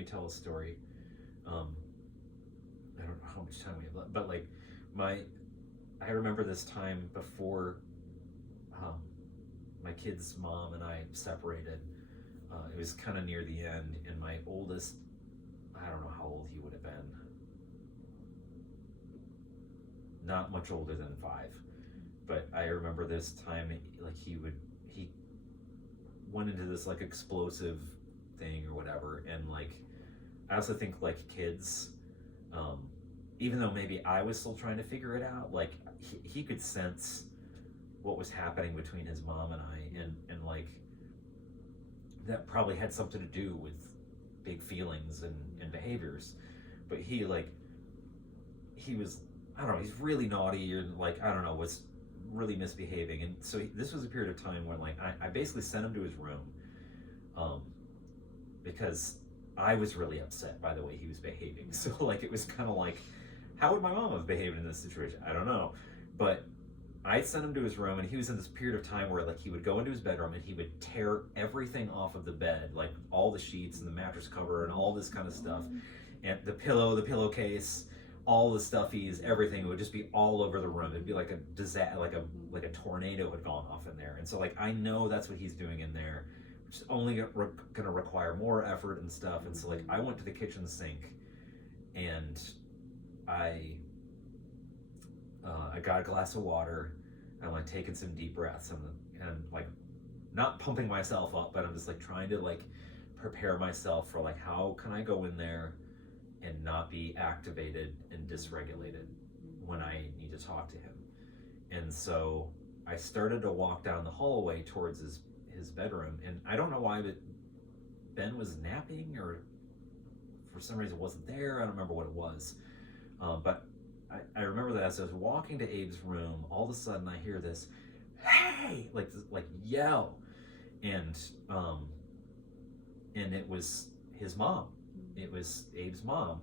me tell a story. Um, I don't know how much time we have left, but like my, I remember this time before um, my kid's mom and I separated. It was kind of near the end, and my oldest, I don't know how old he would have been, not much older than 5. But I remember this time, like he went into this like explosive thing or whatever, and like I also think like kids, um, even though maybe I was still trying to figure it out, like he could sense what was happening between his mom and I, and like that probably had something to do with big feelings and behaviors. But he like he was, I don't know, he's really naughty, and like I don't know, was really misbehaving. And so this was a period of time when like I basically sent him to his room, um, because I was really upset by the way he was behaving. So like it was kind of like, how would my mom have behaved in this situation? I don't know, but I sent him to his room, and he was in this period of time where like he would go into his bedroom and he would tear everything off of the bed, like all the sheets and the mattress cover and all this kind of stuff, and the pillow, the pillowcase, all the stuffies, everything would just be all over the room. It'd be like a disaster, like a tornado had gone off in there. And so like I know that's what he's doing in there, which is only gonna require more effort and stuff. And so like I went to the kitchen sink, and I I got a glass of water. I'm like taking some deep breaths, and like not pumping myself up, but I'm just like trying to like prepare myself for like how can I go in there and not be activated and dysregulated when I need to talk to him. And so I started to walk down the hallway towards his bedroom, and I don't know why, but Ben was napping, or for some reason wasn't there. I don't remember what it was, but I remember that as I was walking to Abe's room, all of a sudden I hear this, "Hey!" like yell, and um, and it was his mom. It was Abe's mom.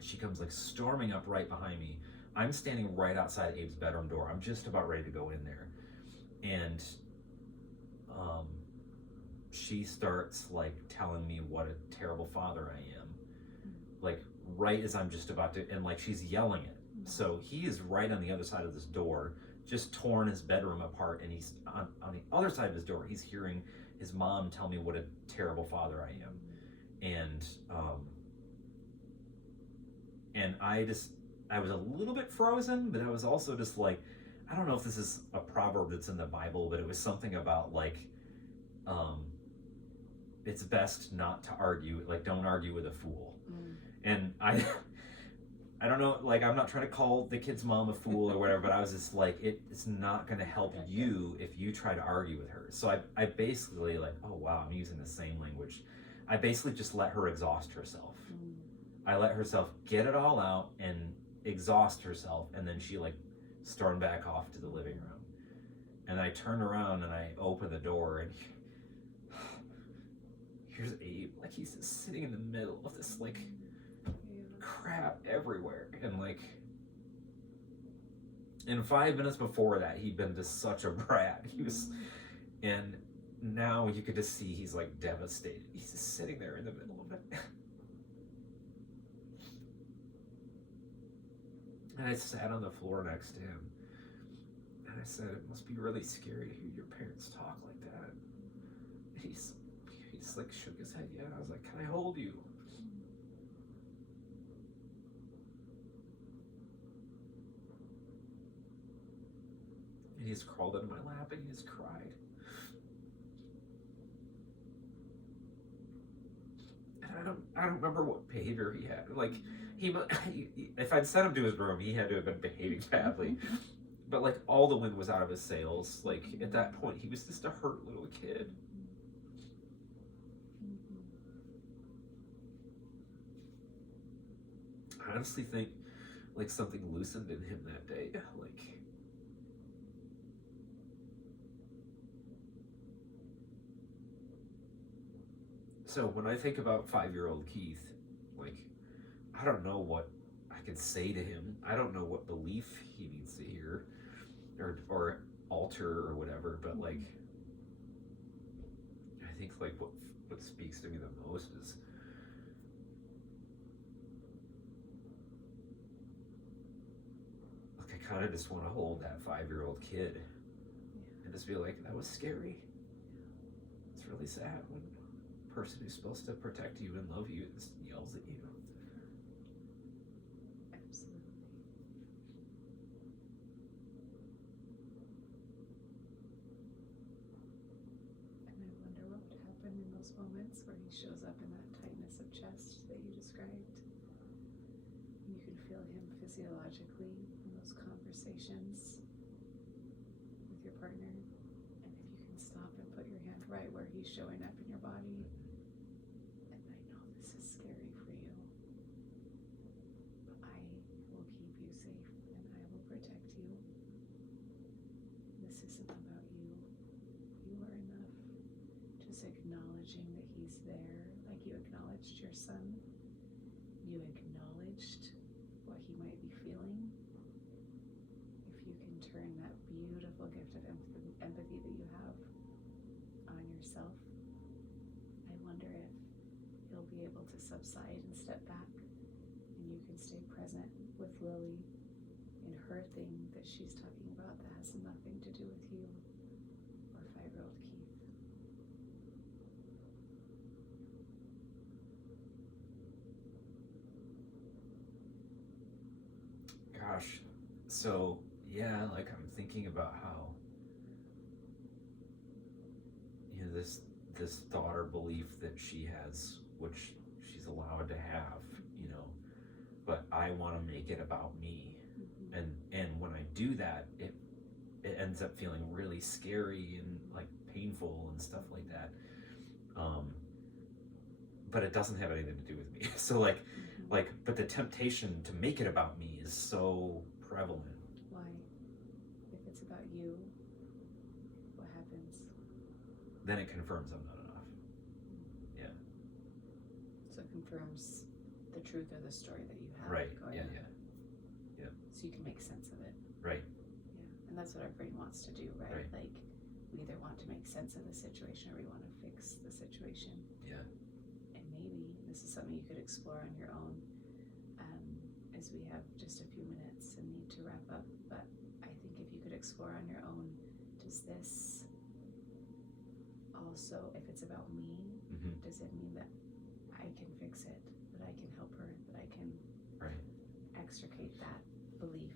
She comes like storming up right behind me. I'm standing right outside Abe's bedroom door. I'm just about ready to go in there, and um, she starts like telling me what a terrible father I am, like right as I'm just about to, and like she's yelling it. So he is right on the other side of this door, just torn his bedroom apart, and he's on the other side of his door. He's hearing his mom tell me what a terrible father I am, and and I was a little bit frozen, but I was also just like, I don't know if this is a proverb that's in the Bible, but it was something about like, um, it's best not to argue, like don't argue with a fool. And I don't know, like I'm not trying to call the kid's mom a fool or whatever, but I was just like, it's not going to help you if you try to argue with her. So I basically like, oh wow, I'm using the same language. I basically just let her exhaust herself. I let herself get it all out and exhaust herself, and then she like stormed back off to the living room. And I turned around and I opened the door, and here's Abe, like he's just sitting in the middle of this like crap everywhere, and like in 5 minutes before that he'd been just such a brat. He was, and now you could just see he's like devastated. He's just sitting there in the middle of it. And I sat on the floor next to him, and I said, it must be really scary to hear your parents talk like that. And he's like shook his head. Yeah. I was like, can I hold you? And he just crawled into my lap and he just cried. And I don't remember what behavior he had. Like he if I'd sent him to his room, he had to have been behaving badly. But like all the wind was out of his sails. Like at that point, he was just a hurt little kid. I honestly think like something loosened in him that day. Like so when I think about 5-year-old Keith, like I don't know what I could say to him. I don't know what belief he needs to hear or alter or whatever, but like I think like what speaks to me the most is kind of just want to hold that 5-year-old kid and just be like, that was scary. It's really sad when a person who's supposed to protect you and love you just yells at you. Absolutely. And I wonder what would happen in those moments where he shows up in that tightness of chest that you described. You can feel him physiologically in those conversations with your partner. And if you can stop and put your hand right where he's showing up in your body, and I know this is scary for you, but I will keep you safe and I will protect you. This isn't about you. You are enough. Just acknowledging that he's there, like you acknowledged your son. You acknowledged what he might be feeling. If you can turn that beautiful gift of empathy that you have on yourself, I wonder if he'll be able to subside and step back, and you can stay present with Lily in her thing that she's talking about that has nothing to do with you or 5-year-old Keith. Gosh, so yeah, like I'm thinking about how, you know, this thought or belief that she has, which she's allowed to have, you know, but I want to make it about me. And when I do that, it ends up feeling really scary and like painful and stuff like that. But it doesn't have anything to do with me. So but the temptation to make it about me is so prevalent. Why? If it's about you, what happens? Then it confirms I'm not enough. Yeah. So it confirms the truth or the story that you have Right. going Yeah. on. Yeah. So you can make sense of it. Right. Yeah. And that's what our brain wants to do, right? Right. Like we either want to make sense of the situation or we want to fix the situation. Yeah. And maybe this is something you could explore on your own, as we have just a few minutes and need to wrap up. But I think if you could explore on your own, does this also, if it's about me, does it mean that I can fix it, that I can help her, that I can extricate that belief,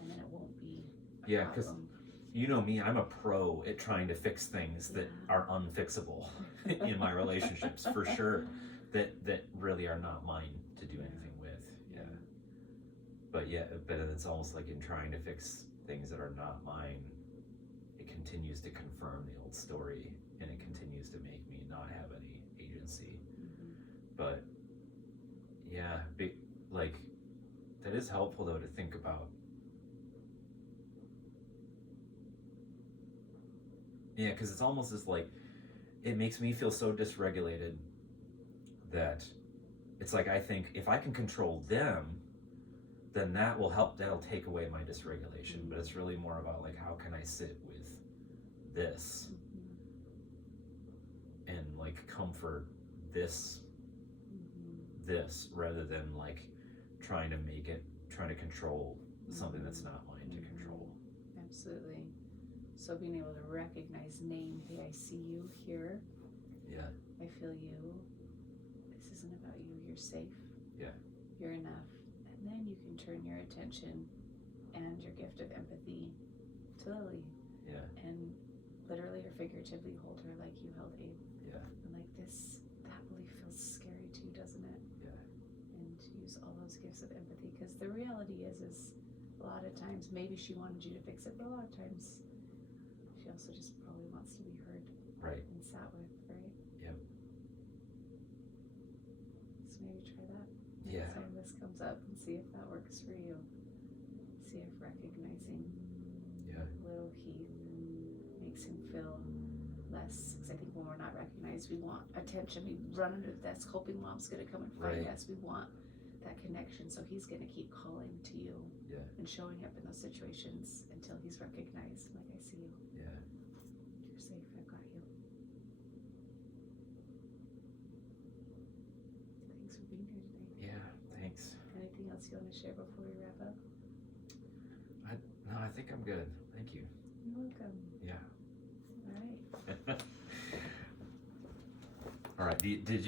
and then it won't be a because problem. you know me, I'm a pro at trying to fix things that are unfixable in my relationships, for sure, that really are not mine to do anything with. But it's almost like in trying to fix things that are not mine, it continues to confirm the old story, and it continues to make me not have any agency. But yeah, that is helpful though to think about. Yeah, because it's almost as like, it makes me feel so dysregulated that it's like I think if I can control them, then that'll take away my dysregulation. But it's really more about like, how can I sit with this and like comfort this rather than like trying to control something that's not mine to control. Absolutely. So being able to recognize, name, hey, I see you here. Yeah. I feel you. This isn't about you. You're safe. Yeah. You're enough. And then you can turn your attention and your gift of empathy to Lily. Yeah. And literally or figuratively hold her like you held Abe. Yeah. And like that belief feels scary to you, doesn't it? Yeah. And use all those gifts of empathy, because the reality is a lot of times maybe she wanted you to fix it, but a lot of times she also just probably wants to be heard. Right. And sat with, right? Yep. So maybe try that. Yeah. Next time this comes up, and see if that works for you. See if recognizing little Keith makes him feel less, because I think when we're not recognized, we want attention. We run under the desk hoping mom's going to come and find us. We want that connection, so he's going to keep calling to you and showing up in those situations until he's recognized. Like, I see you. Yeah. You're safe. I've got you. Thanks for being here today. Yeah. Thanks. Anything else you want to share before we wrap up? I think I'm good. Thank you. You're welcome. Yeah. All right. All right. Did you?